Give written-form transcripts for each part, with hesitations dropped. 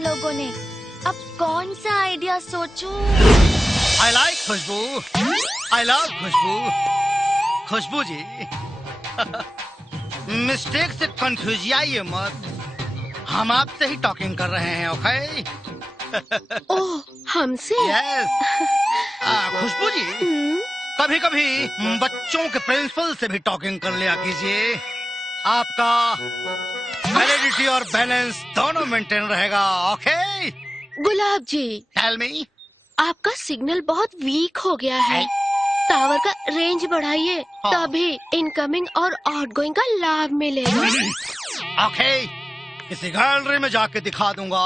इन लोगों ने। अब कौन सा आइडिया सोचूं? I like Khushboo, I love खुशबू। खुशबू जी, मिस्टेक से कंफ्यूज आइए मत, हम आपसे ही टॉकिंग कर रहे हैं, ओके? ओह, हमसे? यस। खुशबू जी, कभी कभी बच्चों के प्रिंसिपल से भी टॉकिंग कर लिया कीजिए, आपका वैलिडिटी और बैलेंस दोनों मेंटेन रहेगा, ओके? गुलाब जी, टेल मी। आपका सिग्नल बहुत वीक हो गया है, टावर का रेंज बढ़ाइए, तभी इनकमिंग और आउटगोइंग का लाभ मिलेगा। ओके, किसी गैलरी में जाके दिखा दूंगा।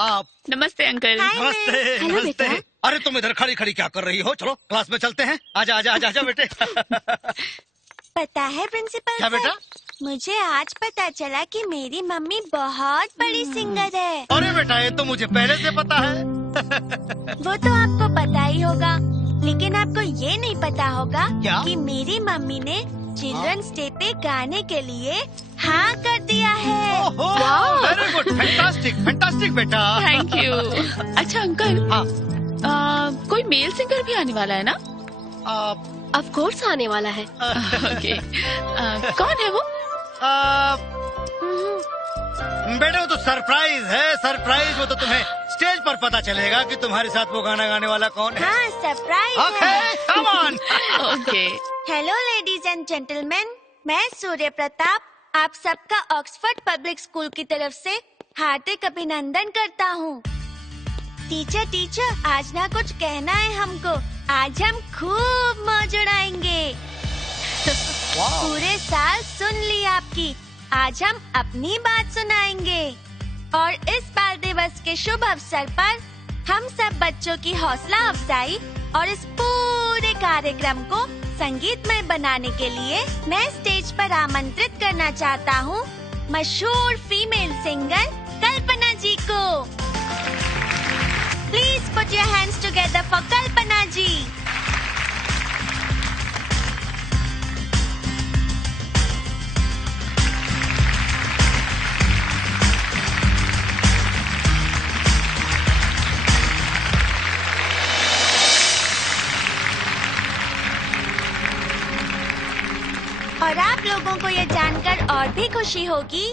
आप। नमस्ते अंकल। नमस्ते। हेलो नमस्ते। बेटा। अरे तुम इधर खड़ी खड़ी क्या कर रही हो? चलो क्लास में चलते हैं। आजा आजा आजा आजा बेटे। पता है प्रिंसिपल क्या बेटा? मुझे आज पता चला कि मेरी मम्मी बहुत बड़ी सिंगर है। अरे बेटा, ये तो मुझे पहले से पता है। वो तो आपको पता ही होगा, लेकिन आपको ये नहीं पता होगा क्या? कि मेरी मम्मी ने चिल्ड्रंस डे पे गाने के लिए हाँ कर दिया है। वेरी गुड, फैंटास्टिक फैंटास्टिक बेटा। Thank you. अच्छा अंकल, हाँ। कोई मेल सिंगर भी आने वाला है ना? ऑफ कोर्स आने वाला है। ओके। कौन है वो? बेटे वो तो सरप्राइज है, सरप्राइज। वो तो तुम्हें स्टेज पर पता चलेगा कि तुम्हारे साथ वो गाना गाने वाला कौन है। हाँ, सरप्राइज ओके, है। Come on. Okay. Hello ladies and gentleman, मैं सूर्य प्रताप आप सबका ऑक्सफोर्ड पब्लिक स्कूल की तरफ से हार्दिक अभिनंदन करता हूँ। टीचर आज ना कुछ कहना है हमको। आज हम खूब मौज उड़ाएंगे। पूरे साल सुन ली आपकी, आज हम अपनी बात सुनाएंगे। और इस बाल दिवस के शुभ अवसर पर हम सब बच्चों की हौसला अफजाई और इस पूरे कार्यक्रम को संगीतमय बनाने के लिए मैं स्टेज पर आमंत्रित करना चाहता हूँ मशहूर फीमेल सिंगर कल्पना जी को। प्लीज पुट योर हैंड्स टुगेदर फॉर कल्पना जी। और आप लोगों को ये जानकर और भी खुशी होगी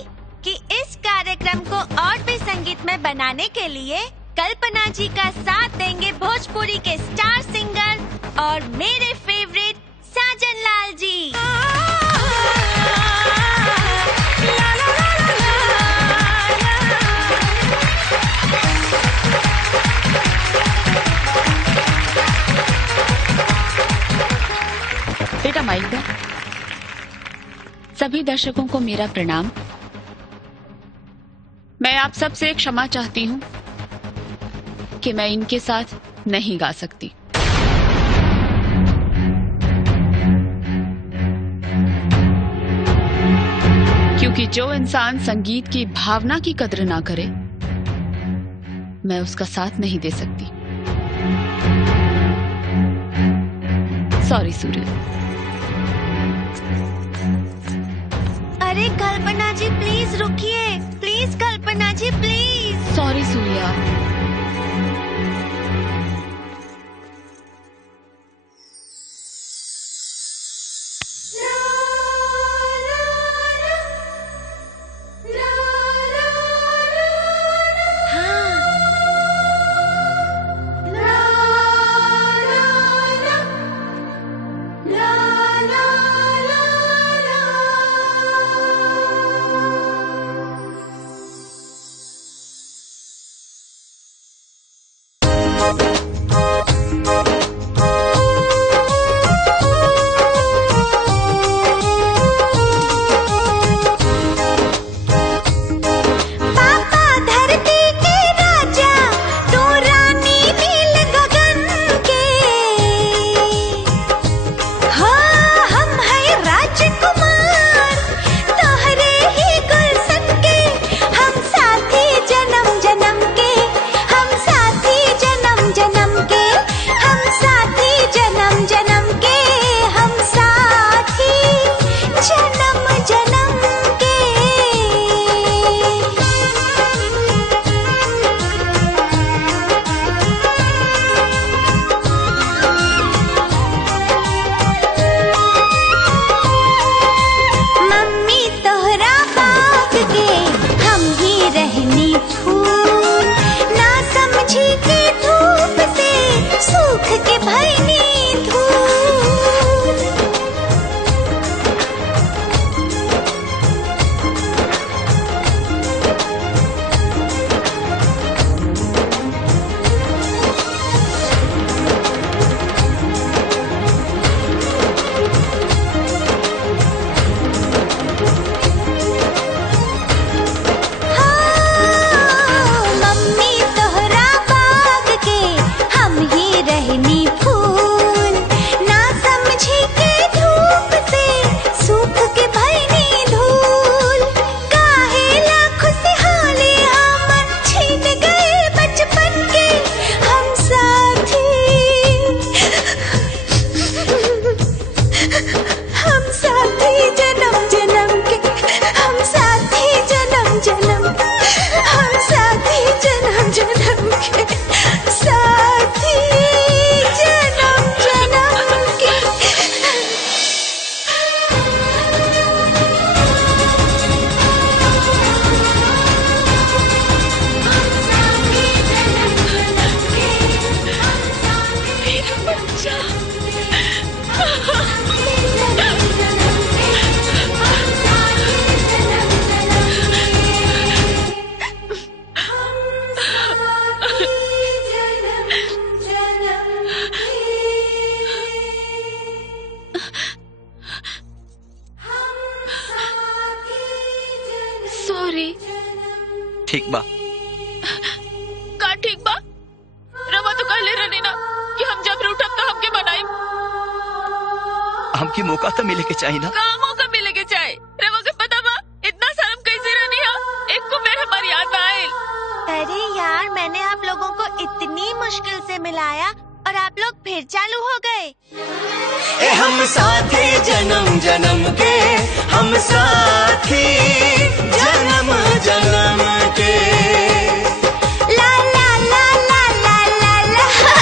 कि इस कार्यक्रम को और भी संगीतमय बनाने के लिए कल्पना जी का साथ देंगे भोजपुरी के स्टार सिंगर और मेरे फेवरेट साजन लाल जी। बेटा माइक दे। सभी दर्शकों को मेरा प्रणाम। मैं आप सब से क्षमा चाहती हूँ कि मैं इनके साथ नहीं गा सकती। क्योंकि जो इंसान संगीत की भावना की कद्र ना करे, मैं उसका साथ नहीं दे सकती। सॉरी सूर्य। अरे कल्पना जी प्लीज रुकिए, प्लीज कल्पना जी प्लीज। सॉरी सूर्या। ठीक बा। का ठीक बा? रवा तो कहले रहनी ना कि हम जब रूठब तो हमके बनाई। हमके मौका तो मिले के चाहिए ना। का मौका मिले के चाहे? रवा के पता बा इतना शर्म कैसे रहनी है? एक को मेरे हमारी याद ना आए। अरे यार, मैंने आप लोगों को इतनी मुश्किल से मिलाया और आप लोग फिर चालू हो गए। हम साथी जन्म जन्म के, हम साथी